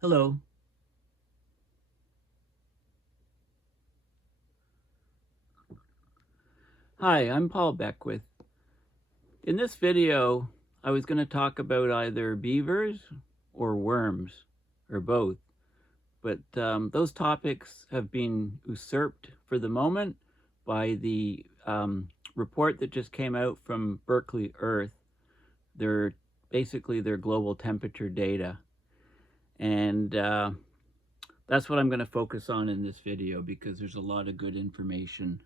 Hello. Hi, I'm Paul Beckwith. In this video, I was going to talk about either beavers or worms, or both. But those topics have been usurped for the moment by the report that just came out from Berkeley Earth. They're basically their global temperature data. And that's what I'm going to focus on in this video because there's a lot of good information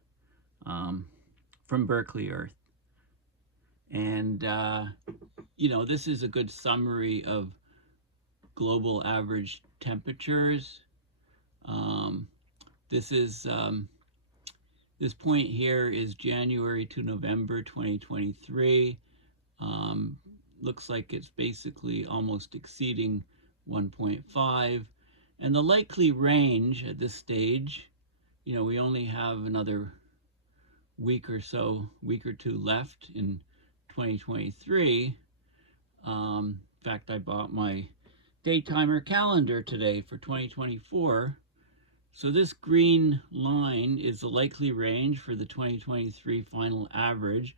from Berkeley Earth. And, this is a good summary of global average temperatures. This point here is January to November 2023. Looks like it's basically almost exceeding 1.5. And the likely range at this stage, we only have another week or two left in 2023. In fact, I bought my daytimer calendar today for 2024. So this green line is the likely range for the 2023 final average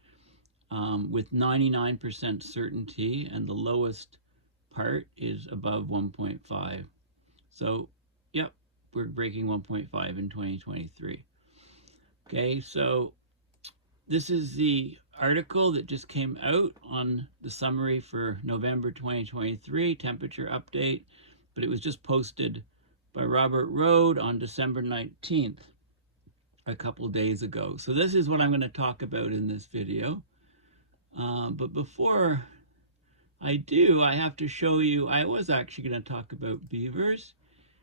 with 99% certainty, and the lowest part is above 1.5. So, yep, we're breaking 1.5 in 2023. Okay, so this is the article that just came out on the summary for November 2023 temperature update, but it was just posted by Robert Rode on December 19th, a couple days ago. So this is what I'm going to talk about in this video. But before I do, I have to show you, I was actually going to talk about beavers.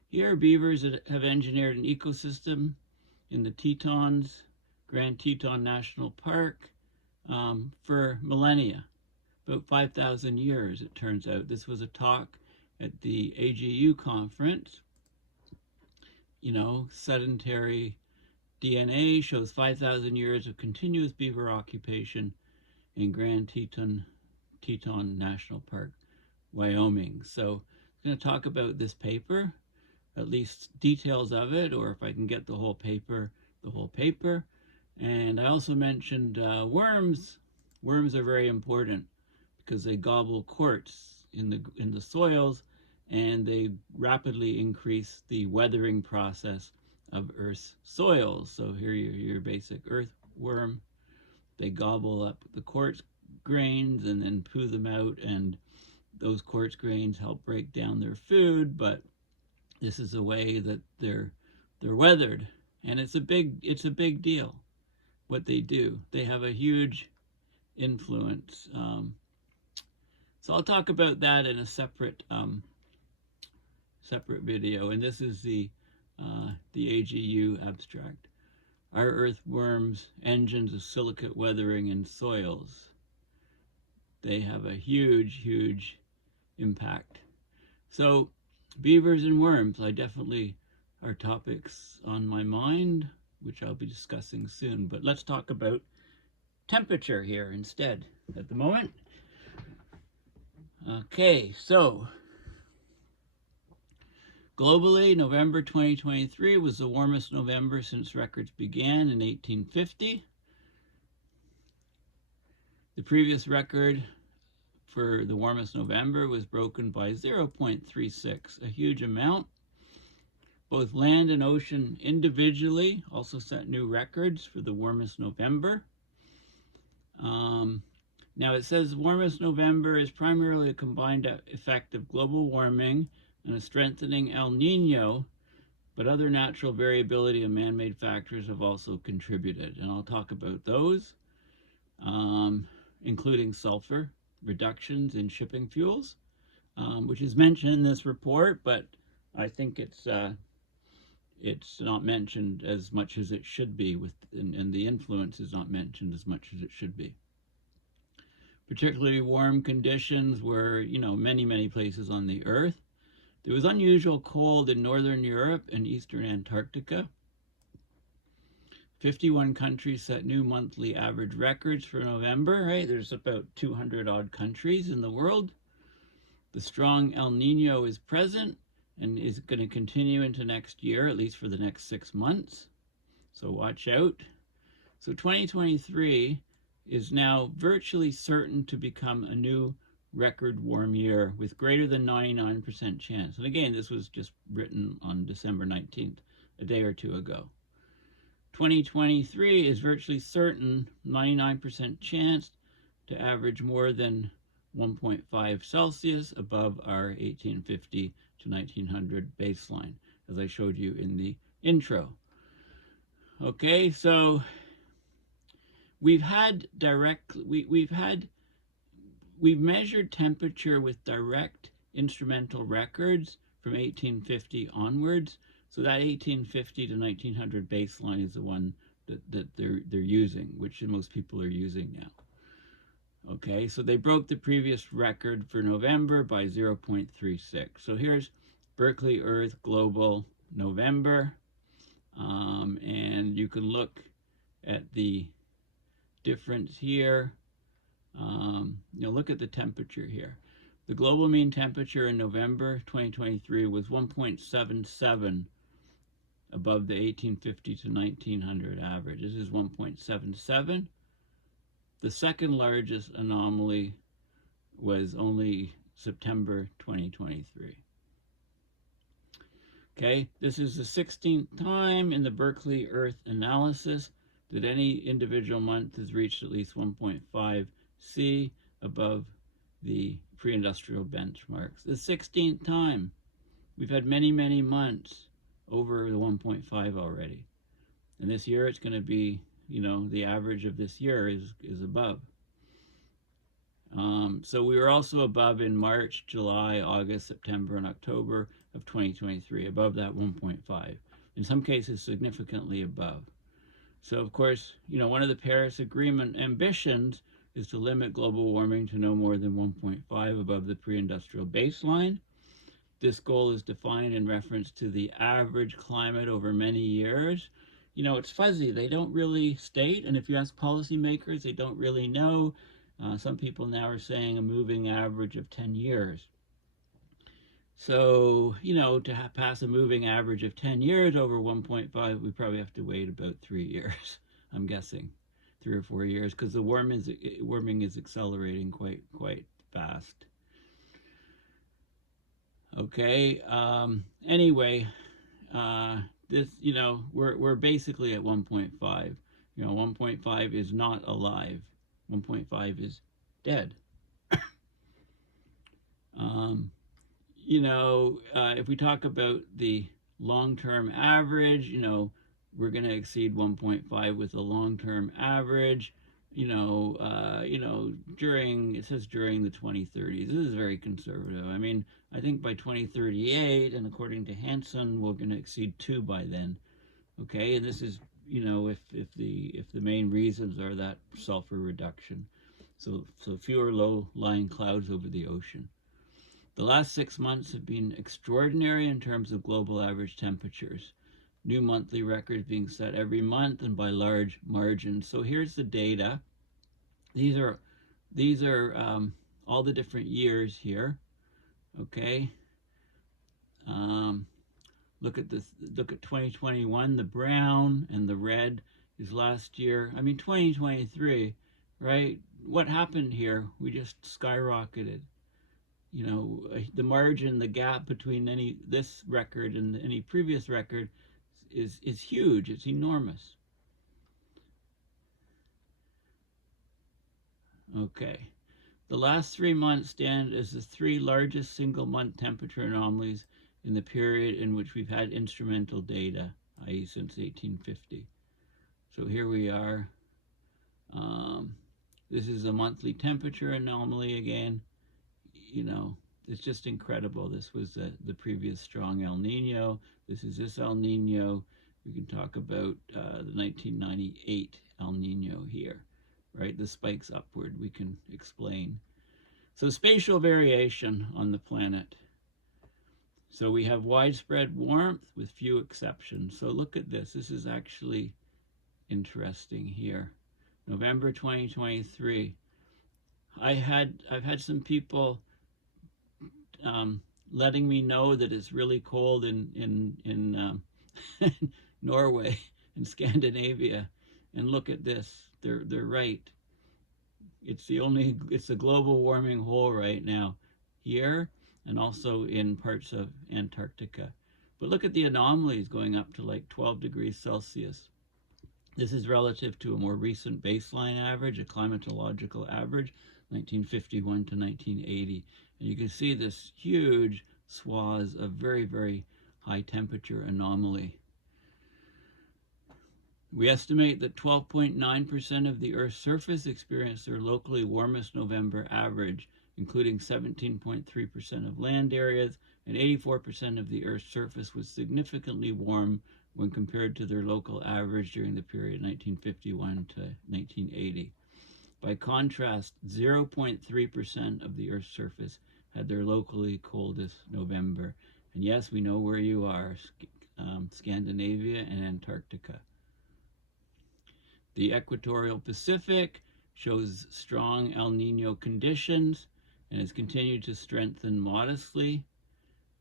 Here, beavers have engineered an ecosystem in the Tetons, Grand Teton National Park, for millennia, about 5,000 years, it turns out. This was a talk at the AGU conference. Sedentary DNA shows 5,000 years of continuous beaver occupation in Grand Teton National Park, Wyoming. So I'm going to talk about this paper, at least details of it, or if I can get the whole paper. And I also mentioned worms. Worms are very important because they gobble quartz in the soils, and they rapidly increase the weathering process of Earth's soils. So here your basic earthworm. They gobble up the quartz grains and then poo them out, and those quartz grains help break down their food. But this is a way that they're weathered, and it's a big deal what they do. They have a huge influence. So I'll talk about that in a separate video. And this is the AGU abstract. Are earthworms engines of silicate weathering in soils? They have a huge impact. So beavers and worms, I definitely are topics on my mind, which I'll be discussing soon. But let's talk about temperature here instead at the moment. Okay, so globally, November 2023 was the warmest November since records began in 1850. The previous record for the warmest November was broken by 0.36, a huge amount. Both land and ocean individually also set new records for the warmest November. Now it says warmest November is primarily a combined effect of global warming and a strengthening El Niño, but other natural variability and man-made factors have also contributed. And I'll talk about those, including sulfur reductions in shipping fuels, which is mentioned in this report, but I think it's not mentioned as much as it should be, and the influence is not mentioned as much as it should be. Particularly warm conditions were, many places on the Earth. There was unusual cold in Northern Europe and Eastern Antarctica. 51 countries set new monthly average records for November, right? There's about 200 odd countries in the world. The strong El Nino is present, and is going to continue into next year, at least for the next 6 months. So watch out. So 2023 is now virtually certain to become a new record warm year with greater than 99% chance. And again, this was just written on December 19th, a day or two ago. 2023 is virtually certain, 99% chance to average more than 1.5 Celsius above our 1850 to 1900 baseline, as I showed you in the intro. Okay, so we've measured temperature with direct instrumental records from 1850 onwards. So that 1850 to 1900 baseline is the one that they're using, which most people are using now. Okay, so they broke the previous record for November by 0.36. So here's Berkeley Earth Global November, and you can look at the difference here. Look at the temperature here. The global mean temperature in November 2023 was 1.77 above the 1850 to 1900 average. This is 1.77. The second largest anomaly was only September 2023. Okay, this is the 16th time in the Berkeley Earth analysis that any individual month has reached at least 1.5 C above the pre-industrial benchmarks. The 16th time. We've had many, many months over the 1.5 already. And this year it's going to be, the average of this year is above. So we were also above in March, July, August, September, and October of 2023, above that 1.5. In some cases, significantly above. So, of course, one of the Paris Agreement ambitions is to limit global warming to no more than 1.5 above the pre-industrial baseline. This goal is defined in reference to the average climate over many years. It's fuzzy. They don't really state, and if you ask policymakers, they don't really know. Some people now are saying a moving average of 10 years. So, to pass a moving average of 10 years over 1.5, we probably have to wait about 3 years, I'm guessing. 3 or 4 years, because the warming is accelerating quite fast. Okay. Anyway, this we're basically at 1.5. 1.5 is not alive. 1.5 is dead. If we talk about the long-term average, we're going to exceed 1.5 with a long-term average, it says during the 2030s. This is very conservative. I mean, I think by 2038, and according to Hansen, we're going to exceed 2 by then. Okay, and this is, if the main reasons are that sulfur reduction. So fewer low-lying clouds over the ocean. The last 6 months have been extraordinary in terms of global average temperatures. New monthly records being set every month and by large margins. So here's the data. These are all the different years here. Okay. Look at this. Look at 2021. The brown and the red is last year. I mean, 2023, right? What happened here? We just skyrocketed. The margin, the gap between this record and any previous record is huge. It's enormous. Okay. The last 3 months stand as the 3 largest single-month temperature anomalies in the period in which we've had instrumental data, i.e. since 1850. So here we are. This is a monthly temperature anomaly again. It's just incredible. This was the previous strong El Niño. This is this El Niño. We can talk about the 1998 El Niño here, right? The spikes upward, we can explain. So spatial variation on the planet. So we have widespread warmth with few exceptions. So look at this. This is actually interesting here. November 2023. I've had some people letting me know that it's really cold in Norway and Scandinavia. And look at this. They're right. It's a global warming hole right now here and also in parts of Antarctica. But look at the anomalies going up to like 12 degrees Celsius. This is relative to a more recent baseline average, a climatological average, 1951 to 1980. And you can see this huge swaths of very, very high temperature anomaly. We estimate that 12.9% of the Earth's surface experienced their locally warmest November average, including 17.3% of land areas, and 84% of the Earth's surface was significantly warm when compared to their local average during the period 1951 to 1980. By contrast, 0.3% of the Earth's surface had their locally coldest November. And yes, we know where you are, Scandinavia and Antarctica. The equatorial Pacific shows strong El Niño conditions and has continued to strengthen modestly.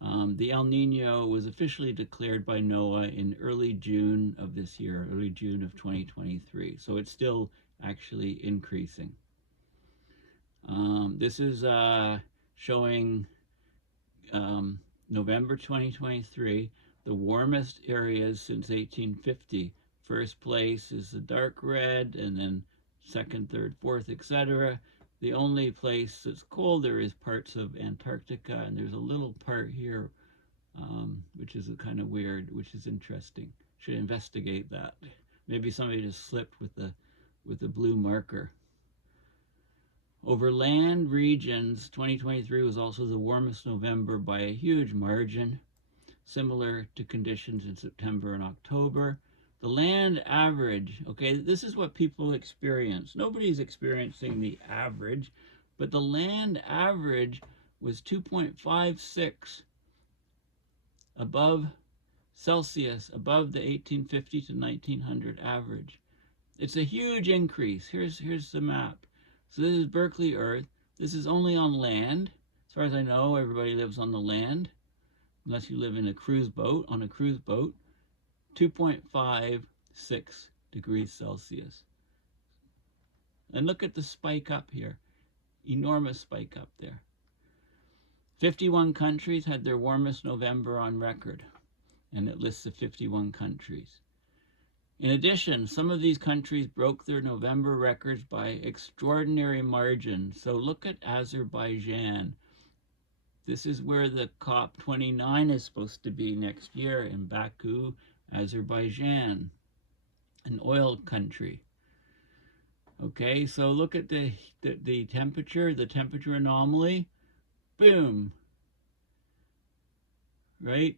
The El Niño was officially declared by NOAA in early June of this year, early June of 2023. So it's still actually increasing. This is showing November 2023, the warmest areas since 1850. First place is the dark red, and then second, third, fourth, etc. The only place that's colder is parts of Antarctica, and there's a little part here, which is kind of weird, which is interesting. Should investigate that. Maybe somebody just slipped with the blue marker. Over land regions, 2023 was also the warmest November by a huge margin, similar to conditions in September and October. The land average, okay, this is what people experience. Nobody's experiencing the average, but the land average was 2.56 above Celsius, above the 1850 to 1900 average. It's a huge increase. Here's the map. So this is Berkeley Earth. This is only on land. As far as I know, everybody lives on the land, unless you live in a cruise boat, on a cruise boat. 2.56 degrees Celsius. And look at the spike up here. Enormous spike up there. 51 countries had their warmest November on record, and it lists the 51 countries. In addition, some of these countries broke their November records by extraordinary margins. So look at Azerbaijan. This is where the COP29 is supposed to be next year in Baku, Azerbaijan, an oil country. Okay, so look at the temperature anomaly. Boom. Right?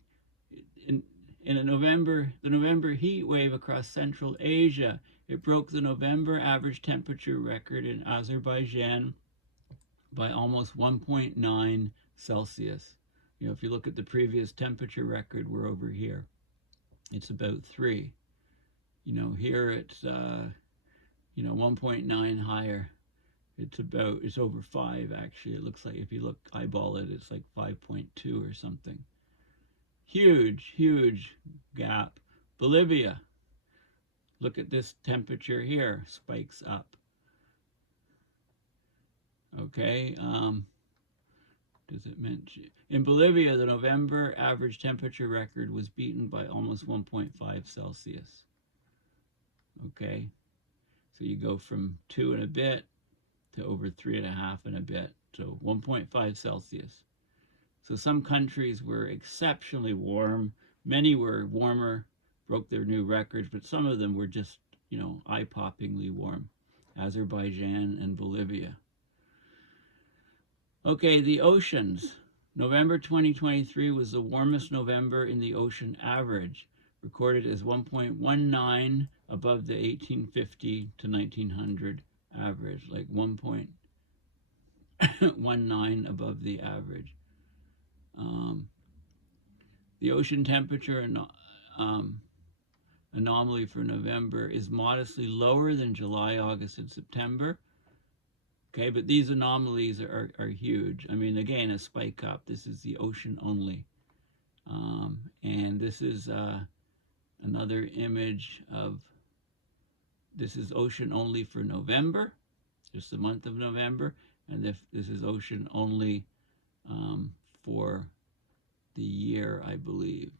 In the November heat wave across Central Asia, it broke the November average temperature record in Azerbaijan by almost 1.9 Celsius. You know, if you look at the previous temperature record, we're over here. It's about 3. You know, here it's 1.9 higher. It's over 5 actually. It looks like if you eyeball it, it's like 5.2 or something. Huge gap. Bolivia. Look at this temperature here, spikes up. Okay, does it mention? In Bolivia, the November average temperature record was beaten by almost 1.5 Celsius. Okay, so you go from 2 and a bit to over 3.5 and a bit, so 1.5 Celsius. So some countries were exceptionally warm. Many were warmer, broke their new records, but some of them were just, eye-poppingly warm. Azerbaijan and Bolivia. Okay, the oceans. November 2023 was the warmest November in the ocean average, recorded as 1.19 above the 1850 to 1900 average, like 1.19 above the average. The ocean temperature anomaly for November is modestly lower than July, August, and September. Okay, but these anomalies are huge. I mean, again, a spike up. This is the ocean only. And this is another image of, this is ocean only for November, just the month of November. And this is ocean only for the year, I believe.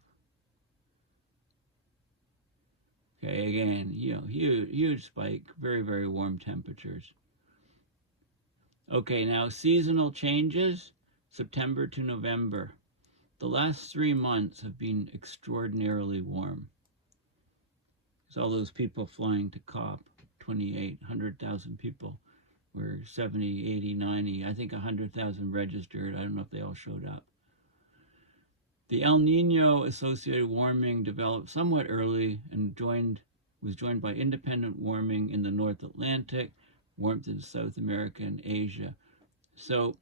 Okay, again, huge spike, very, very warm temperatures. Okay, now seasonal changes, September to November. The last 3 months have been extraordinarily warm. There's all those people flying to COP28, 100,000 people. We're 70, 80, 90, I think 100,000 registered. I don't know if they all showed up. The El Niño associated warming developed somewhat early and was joined by independent warming in the North Atlantic, warmth in South America and Asia. So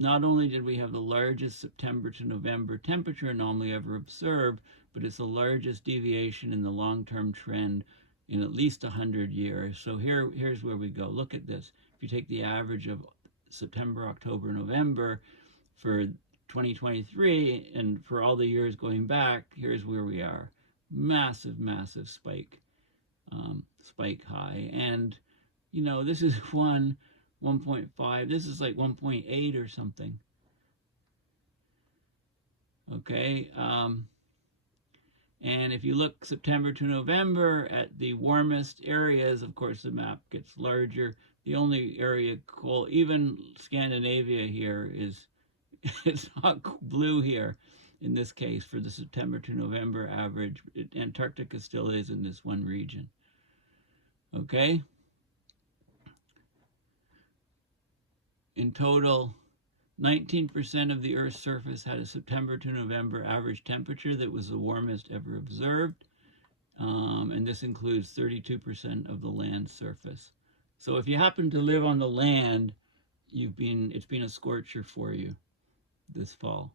not only did we have the largest September to November temperature anomaly ever observed, but it's the largest deviation in the long-term trend in at least 100 years. So here's where we go. Look at this. If you take the average of September, October, November for 2023, and for all the years going back, here's where we are. Massive, massive spike high. And, this is 1.5. This is like 1.8 or something. Okay. And if you look September to November at the warmest areas, of course, the map gets larger. The only area cold, even Scandinavia here is, it's not blue here in this case for the September to November average. Antarctica still is in this one region. Okay. In total, 19% of the Earth's surface had a September to November average temperature that was the warmest ever observed. And this includes 32% of the land surface. So if you happen to live on the land, it's been a scorcher for you this fall.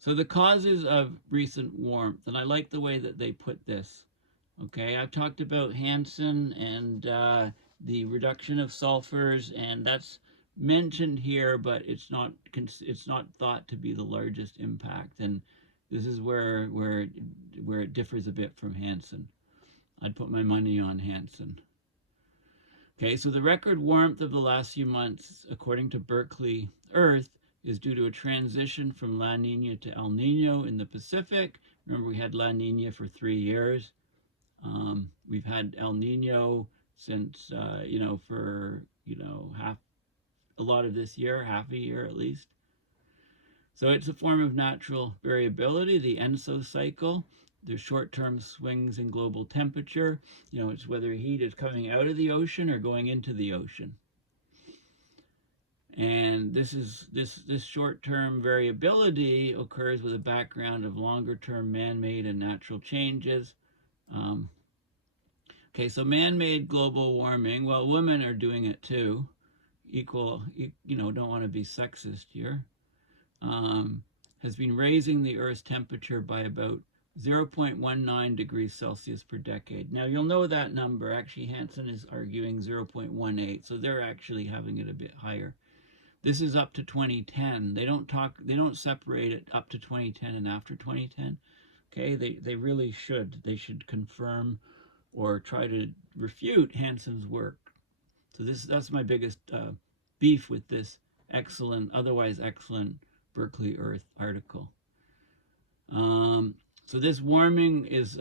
So the causes of recent warmth, and I like the way that they put this. Okay, I've talked about Hansen and the reduction of sulfurs, and that's mentioned here, but it's not thought to be the largest impact, and this is where it differs a bit from Hansen. I'd put my money on Hansen. Okay, so the record warmth of the last few months, according to Berkeley Earth, is due to a transition from La Niña to El Niño in the Pacific. Remember, we had La Niña for 3 years. We've had El Niño since, for, a lot of this year, half a year at least. So it's a form of natural variability, the ENSO cycle. There's short-term swings in global temperature. It's whether heat is coming out of the ocean or going into the ocean. And this short-term variability occurs with a background of longer-term man-made and natural changes. Okay, so man-made global warming, well, women are doing it too. Don't want to be sexist here. Has been raising the Earth's temperature by about 0.19 degrees Celsius per decade. Now, you'll know that number. Actually, Hansen is arguing 0.18, so they're actually having it a bit higher. This is up to 2010. They don't separate it up to 2010 and after 2010. Okay, they really should. They should confirm or try to refute Hansen's work. So that's my biggest beef with this otherwise excellent Berkeley Earth article. So this warming is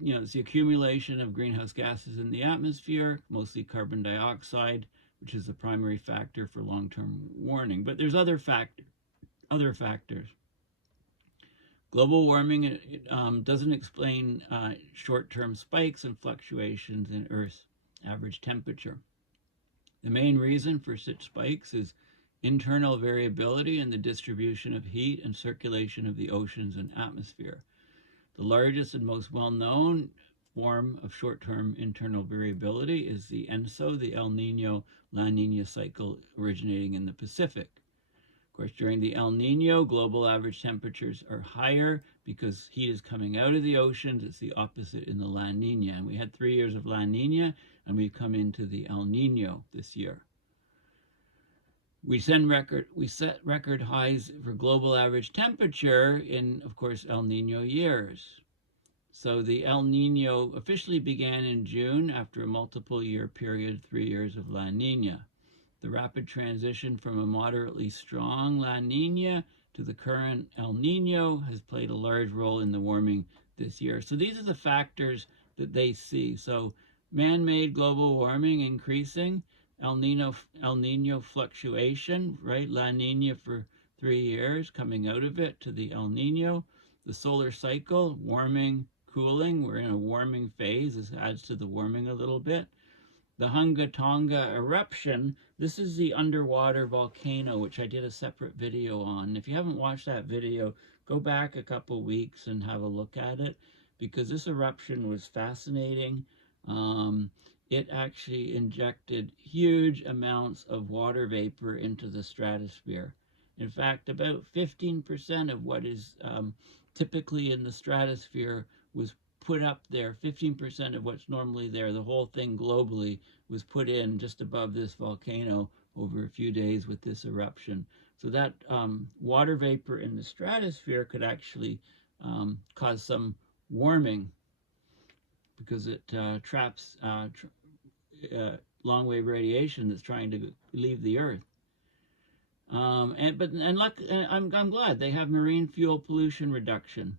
it's the accumulation of greenhouse gases in the atmosphere, mostly carbon dioxide, which is the primary factor for long-term warming. But there's other factors. Global warming doesn't explain short-term spikes and fluctuations in Earth's average temperature. The main reason for such spikes is internal variability in the distribution of heat and circulation of the oceans and atmosphere. The largest and most well-known form of short-term internal variability is the ENSO, the El Niño-La Niña cycle originating in the Pacific. Of course, during the El Niño, global average temperatures are higher because heat is coming out of the oceans. It's the opposite in the La Niña. And we had 3 years of La Niña, and we've come into the El Niño this year. We set record highs for global average temperature in, of course, El Nino years. So the El Nino officially began in June after a multiple year period, 3 years of La Nina. The rapid transition from a moderately strong La Nina to the current El Nino has played a large role in the warming this year. So these are the factors that they see. So man-made global warming increasing, El Nino fluctuation, right? La Nina for 3 years coming out of it to the El Nino. The solar cycle, warming, cooling. We're in a warming phase. This adds to the warming a little bit. The Hunga Tonga eruption, this is the underwater volcano, which I did a separate video on. If you haven't watched that video, go back a couple weeks and have a look at it, because this eruption was fascinating. It actually injected huge amounts of water vapor into the stratosphere. In fact, about 15% of what is typically in the stratosphere was put up there. 15% of what's normally there, the whole thing globally, was put in just above this volcano over a few days with this eruption. So that water vapor in the stratosphere could actually cause some warming, because it traps long-wave radiation that's trying to leave the Earth. I'm glad they have marine fuel pollution reduction.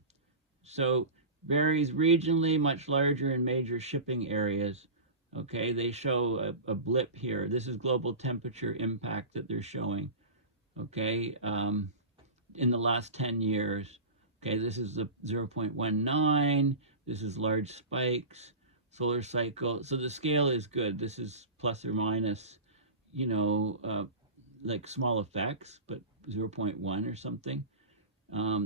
So varies regionally, much larger in major shipping areas. Okay, they show a blip here. This is global temperature impact that they're showing. Okay, in the last 10 years. Okay, this is the 0.19. This is large spikes, solar cycle. So the scale is good. This is plus or minus, you know, like small effects, but 0.1 or something.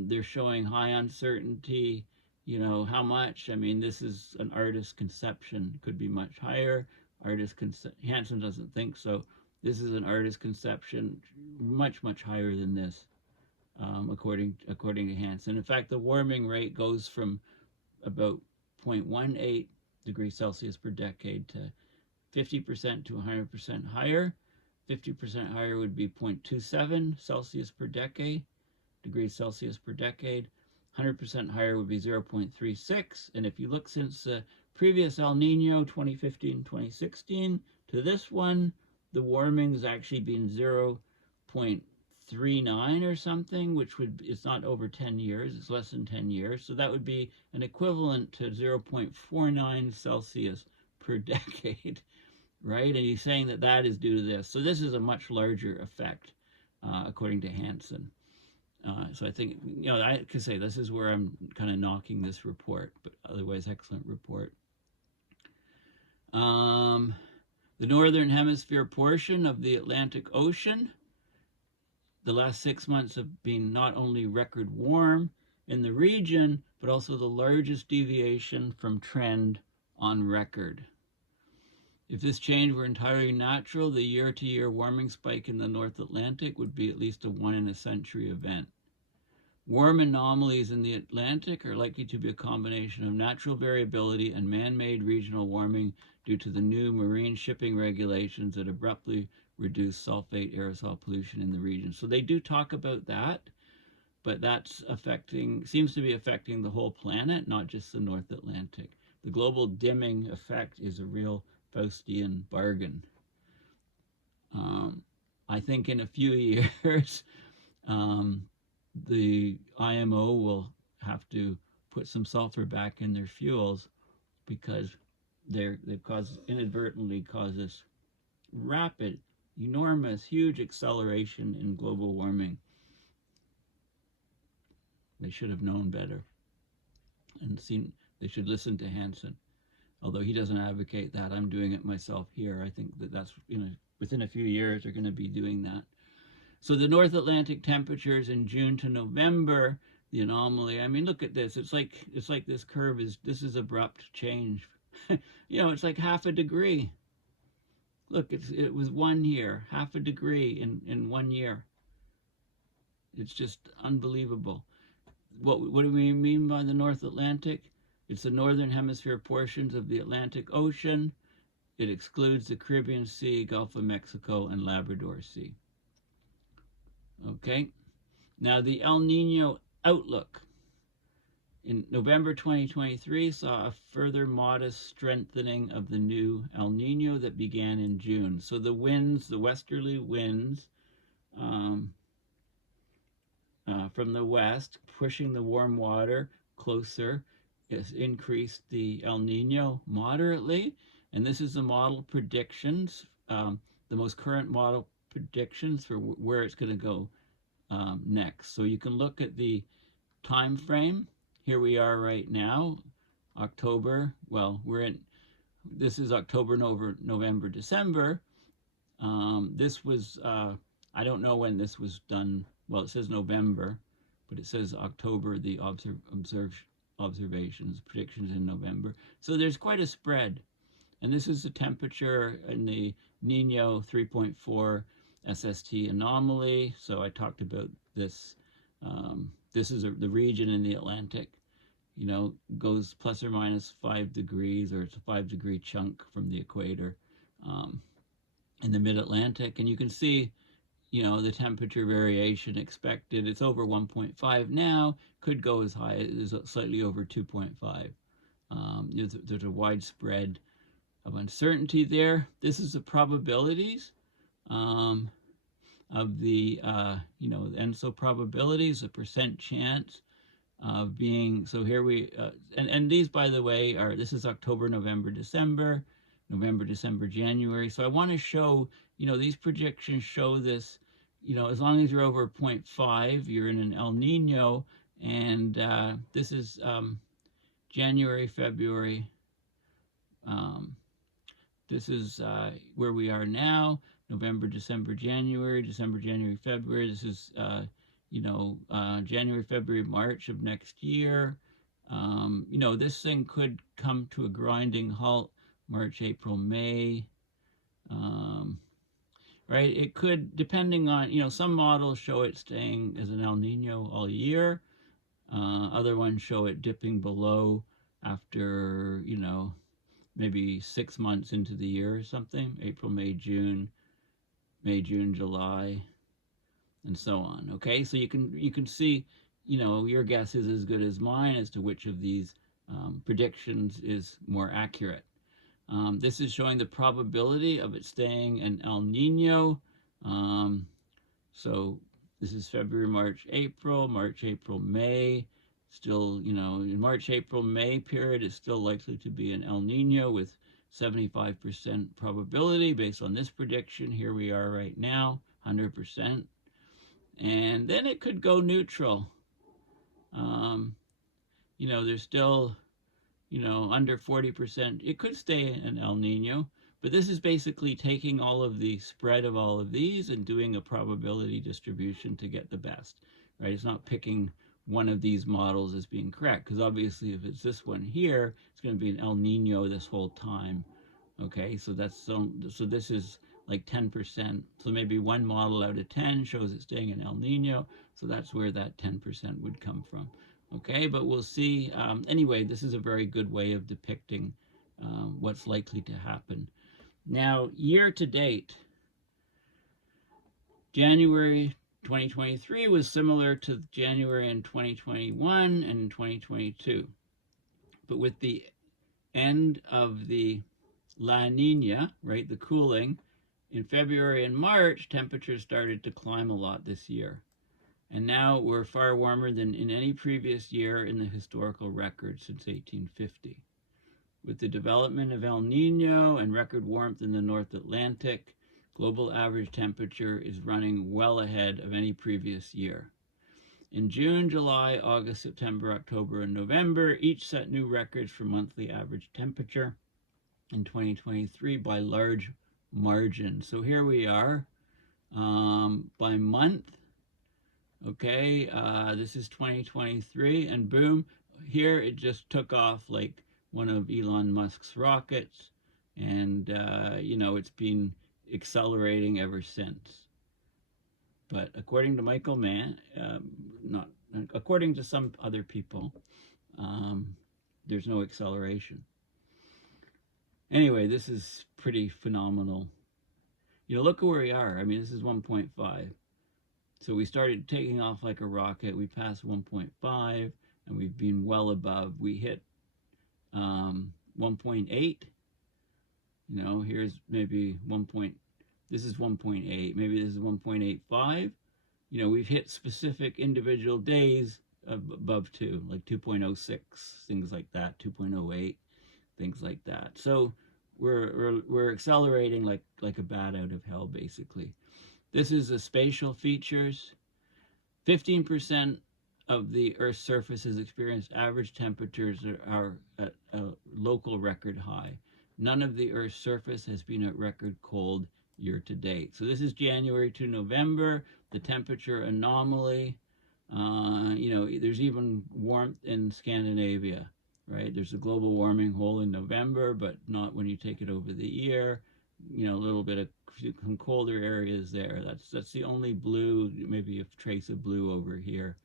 They're showing high uncertainty. You know, how much? I mean, this is an artist's conception. Could be much higher. Hansen doesn't think so. This is an artist's conception, much, much higher than this, according to Hansen. In fact, the warming rate goes from about 0.18 degrees Celsius per decade to 50% to 100% higher. 50% higher would be 0.27 Celsius per decade, degrees Celsius per decade. 100% higher would be 0.36. And if you look since the previous El Nino, 2015-2016, to this one, the warming has actually been 0.39 or something, which it's not over 10 years, it's less than 10 years. So that would be an equivalent to 0.49 Celsius per decade, right? And he's saying that that is due to this. So this is a much larger effect, according to Hansen. So I think, you know, I could say this is where I'm kind of knocking this report, but otherwise excellent report. The northern hemisphere portion of the Atlantic Ocean, the last 6 months have been not only record warm in the region, but also the largest deviation from trend on record. If this change were entirely natural, the year-to-year warming spike in the North Atlantic would be at least a one-in-a-century event. Warm anomalies in the Atlantic are likely to be a combination of natural variability and man-made regional warming due to the new marine shipping regulations that abruptly reduce sulfate aerosol pollution in the region. So they do talk about that, but that's seems to be affecting the whole planet, not just the North Atlantic. The global dimming effect is a real Faustian bargain. I think in a few years, the IMO will have to put some sulfur back in their fuels, because they've inadvertently caused this rapid, enormous, huge acceleration in global warming. They should have known better, and they should listen to Hansen. Although he doesn't advocate that, I'm doing it myself here. I think that's, you know, within a few years they're going to be doing that. So the North Atlantic temperatures in June to November, the anomaly. I mean, look at this. It's like this curve this is abrupt change. You know, it's like half a degree. Look, it was 1 year, half a degree in 1 year. It's just unbelievable. What do we mean by the North Atlantic? It's the northern hemisphere portions of the Atlantic Ocean. It excludes the Caribbean Sea, Gulf of Mexico, and Labrador Sea. Okay, now the El Nino outlook. In November 2023 saw a further modest strengthening of the new El Nino that began in June. So the winds, the westerly winds um, from the west, pushing the warm water closer, has increased the El Nino moderately. And this is the model predictions, the most current model predictions for where it's going to go next. So you can look at the time frame. Here we are right now, October. Well, this is October, November, December. This was, I don't know when this was done. Well, it says November, but it says October, the observations, predictions in November. So there's quite a spread. And this is the temperature in the Niño 3.4 SST anomaly. So I talked about this. This is the region in the Atlantic, goes plus or minus 5 degrees, or it's a 5-degree chunk from the equator in the mid-Atlantic. And you can see, the temperature variation expected. It's over 1.5 now, could go as high as slightly over 2.5. There's a widespread of uncertainty there. This is the probabilities of the, ENSO probabilities, the percent chance of being, so here we, and these, by the way, this is October, November, December, December, January. So I want to show, these projections show this, as long as you're over 0.5, you're in an El Nino, and this is January, February. This is where we are now, November, December, January, February. This is, January, February, March of next year. This thing could come to a grinding halt March, April, May. Right? It could, depending on, some models show it staying as an El Nino all year. Other ones show it dipping below after, maybe 6 months into the year or something, April, May, June, July, and so on. Okay, so you can see, your guess is as good as mine as to which of these predictions is more accurate. This is showing the probability of it staying an El Nino. So this is February, March, April, May. Still, in March, April, May period is still likely to be an El Nino with 75% probability based on this prediction. Here we are right now, 100%. And then it could go neutral. There's still, under 40%. It could stay an El Nino, but this is basically taking all of the spread of all of these and doing a probability distribution to get the best, right? It's not picking one of these models as being correct, because obviously if it's this one here, it's going to be an El Nino this whole time. Okay, so this is like 10%. So maybe one model out of 10 shows it staying in El Nino. So that's where that 10% would come from. Okay, but we'll see. Anyway, this is a very good way of depicting what's likely to happen. Now, year to date, January 2023 was similar to January in 2021 and 2022. But with the end of the La Niña, right, the cooling, in February and March, temperatures started to climb a lot this year. And now we're far warmer than in any previous year in the historical record since 1850. With the development of El Nino and record warmth in the North Atlantic, global average temperature is running well ahead of any previous year. In June, July, August, September, October, and November, each set new records for monthly average temperature in 2023 by large margins. So here we are by month. Okay, this is 2023, and boom, here it just took off like one of Elon Musk's rockets, and it's been accelerating ever since. But according to Michael Mann, not according to some other people, there's no acceleration. Anyway, this is pretty phenomenal. Look at where we are. I mean, this is 1.5. So we started taking off like a rocket. We passed 1.5, and we've been well above. We hit 1.8. Here's maybe 1 point. This is 1.8. Maybe this is 1.85. We've hit specific individual days above 2, like 2.06, things like that, 2.08, things like that. So we're accelerating like a bat out of hell, basically. This is the spatial features. 15% of the Earth's surface has experienced average temperatures that are at a local record high. None of the Earth's surface has been at record cold year to date. So this is January to November, the temperature anomaly. There's even warmth in Scandinavia, right? There's a global warming hole in November, but not when you take it over the year. A little bit of some colder areas there. That's the only blue, maybe a trace of blue over here,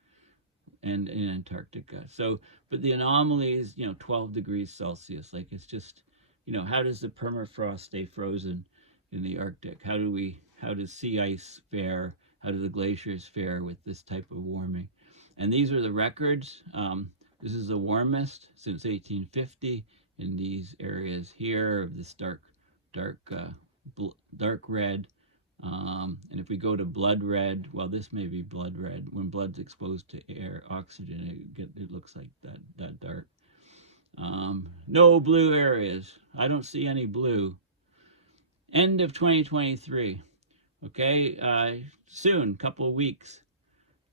and in Antarctica. So, but the anomaly is 12 degrees Celsius. Like, it's just, how does the permafrost stay frozen in the Arctic? How does sea ice fare? How do the glaciers fare with this type of warming? And these are the records. This is the warmest since 1850 in these areas here of this dark red. And if we go to blood red, well, this may be blood red. When blood's exposed to air, oxygen, it looks like that dark. No blue areas. I don't see any blue. End of 2023. Okay, soon, couple of weeks.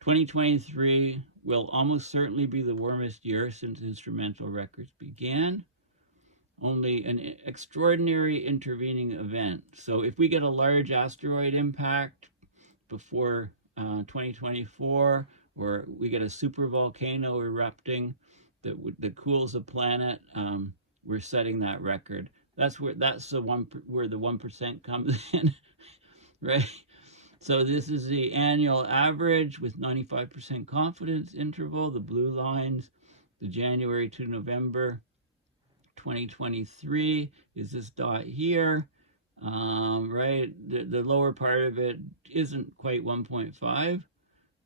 2023 will almost certainly be the warmest year since instrumental records began. Only an extraordinary intervening event. So if we get a large asteroid impact before 2024, or we get a supervolcano erupting that cools the planet, we're setting that record. That's where the 1% comes in, right? So this is the annual average with 95% confidence interval. The blue lines, the January to November 2023 is this dot here, right? The lower part of it isn't quite 1.5,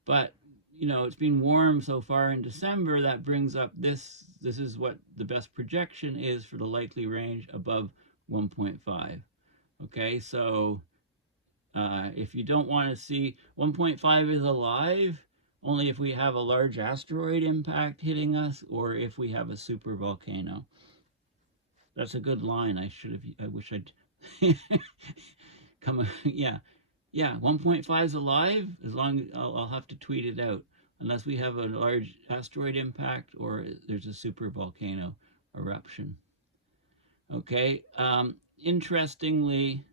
but it's been warm so far in December. That brings up this is what the best projection is for the likely range above 1.5. Okay, so if you don't want to see 1.5 is alive only if we have a large asteroid impact hitting us, or if we have a supervolcano. That's a good line. I wish I'd come. Yeah. 1.5 is alive, as long as I'll have to tweet it out, unless we have a large asteroid impact or there's a supervolcano eruption. Okay. Interestingly,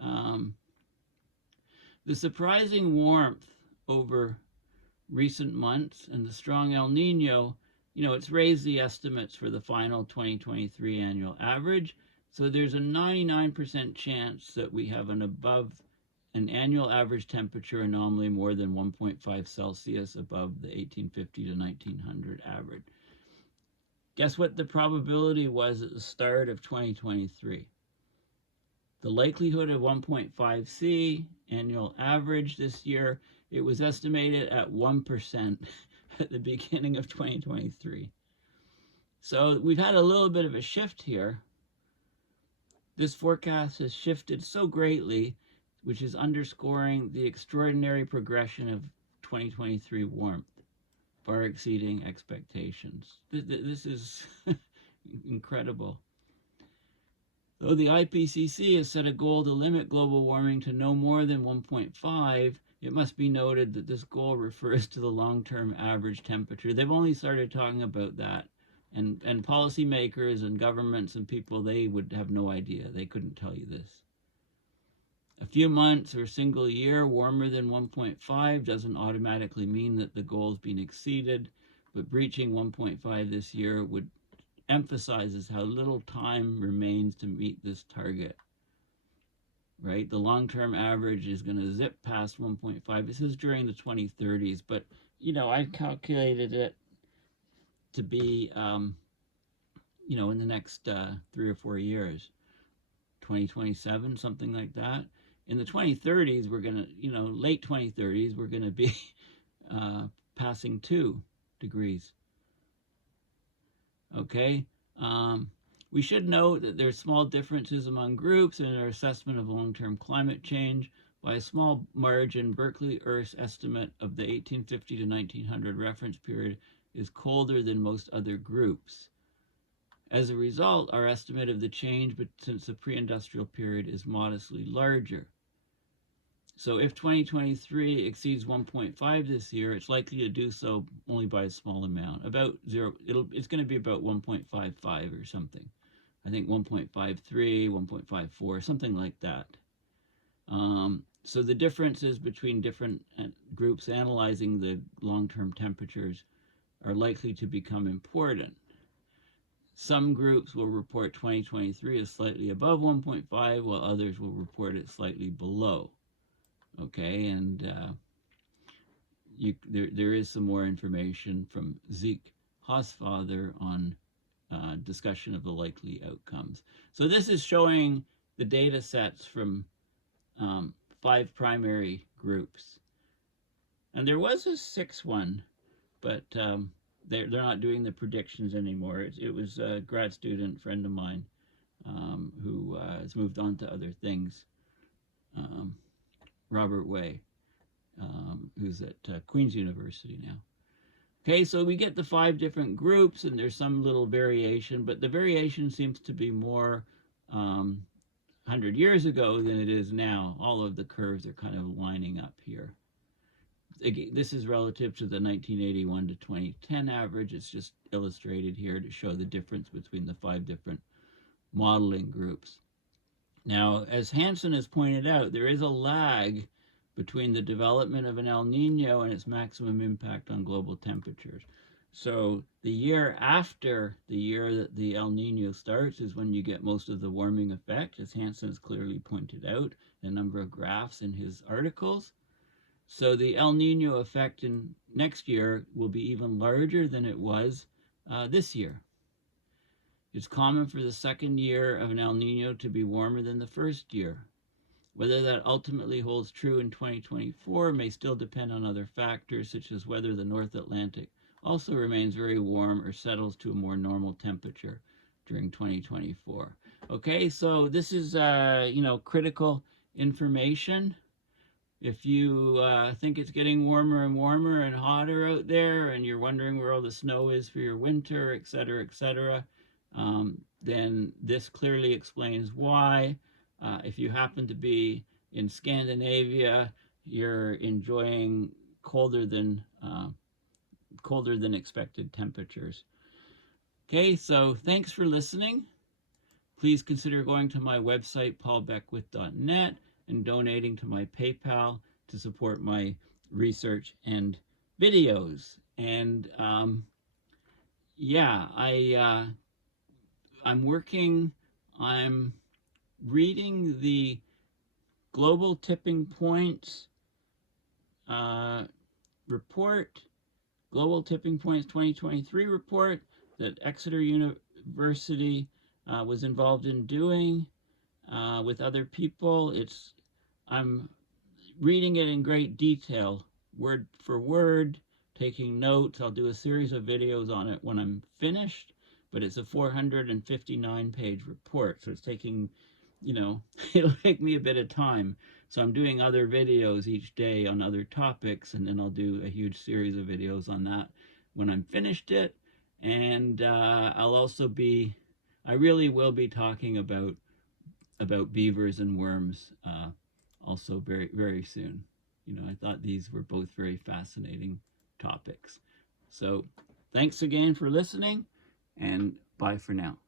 the surprising warmth over recent months and the strong El Niño, it's raised the estimates for the final 2023 annual average. So there's a 99% chance that we have an annual average temperature anomaly more than 1.5 Celsius above the 1850 to 1900 average. Guess what the probability was at the start of 2023? The likelihood of 1.5 C annual average this year, it was estimated at 1% at the beginning of 2023. So we've had a little bit of a shift here. This forecast has shifted so greatly, which is underscoring the extraordinary progression of 2023 warmth, far exceeding expectations. This is incredible. Though the IPCC has set a goal to limit global warming to no more than 1.5, it must be noted that this goal refers to the long-term average temperature. They've only started talking about that. And policymakers and governments and people, they would have no idea. They couldn't tell you this. A few months or a single year warmer than 1.5 doesn't automatically mean that the goal has been exceeded, but breaching 1.5 this year emphasizes how little time remains to meet this target. Right? The long-term average is going to zip past 1.5. This is during the 2030s, but I've calculated it to be in the next 3 or 4 years, 2027, something like that. in the 2030s, we're going to, late 2030s, we're going to be passing 2 degrees. Okay. We should note that there's small differences among groups in our assessment of long-term climate change. By a small margin, Berkeley Earth's estimate of the 1850 to 1900 reference period is colder than most other groups. As a result, our estimate of the change since the pre-industrial period is modestly larger. So if 2023 exceeds 1.5 this year, it's likely to do so only by a small amount, about 0. It's going to be about 1.55 or something. I think 1.53, 1.54, something like that. So the differences between different groups analyzing the long-term temperatures are likely to become important. Some groups will report 2023 as slightly above 1.5, while others will report it slightly below. Okay, and there is some more information from Zeke Hosfather on discussion of the likely outcomes. So this is showing the data sets from 5 primary groups. And there was a 6th one, but they're not doing the predictions anymore. It was a grad student friend of mine who has moved on to other things. Robert Way, who's at Queen's University now. Okay, so we get the 5 different groups, and there's some little variation, but the variation seems to be more 100 years ago than it is now. All of the curves are kind of lining up here. Again, this is relative to the 1981 to 2010 average. It's just illustrated here to show the difference between the 5 different modeling groups. Now, as Hansen has pointed out, there is a lag between the development of an El Niño and its maximum impact on global temperatures. So the year after the year that the El Niño starts is when you get most of the warming effect, as Hansen has clearly pointed out in a number of graphs in his articles. So the El Niño effect in next year will be even larger than it was this year. It's common for the second year of an El Niño to be warmer than the first year. Whether that ultimately holds true in 2024 may still depend on other factors, such as whether the North Atlantic also remains very warm or settles to a more normal temperature during 2024. Okay, so this is, critical information. If you think it's getting warmer and warmer and hotter out there, and you're wondering where all the snow is for your winter, etc., then this clearly explains why. If you happen to be in Scandinavia, you're enjoying colder than expected temperatures. Okay, so thanks for listening. Please consider going to my website, paulbeckwith.net, and donating to my PayPal to support my research and videos. And I'm reading the Global Tipping Points report, Global Tipping Points 2023 report that Exeter University was involved in doing with other people. I'm reading it in great detail, word for word, taking notes. I'll do a series of videos on it when I'm finished, but it's a 459-page report, so it's taking, it'll take me a bit of time. So I'm doing other videos each day on other topics, and then I'll do a huge series of videos on that when I'm finished it. And I really will be talking about beavers and worms also very, very soon. I thought these were both very fascinating topics. So thanks again for listening, and bye for now.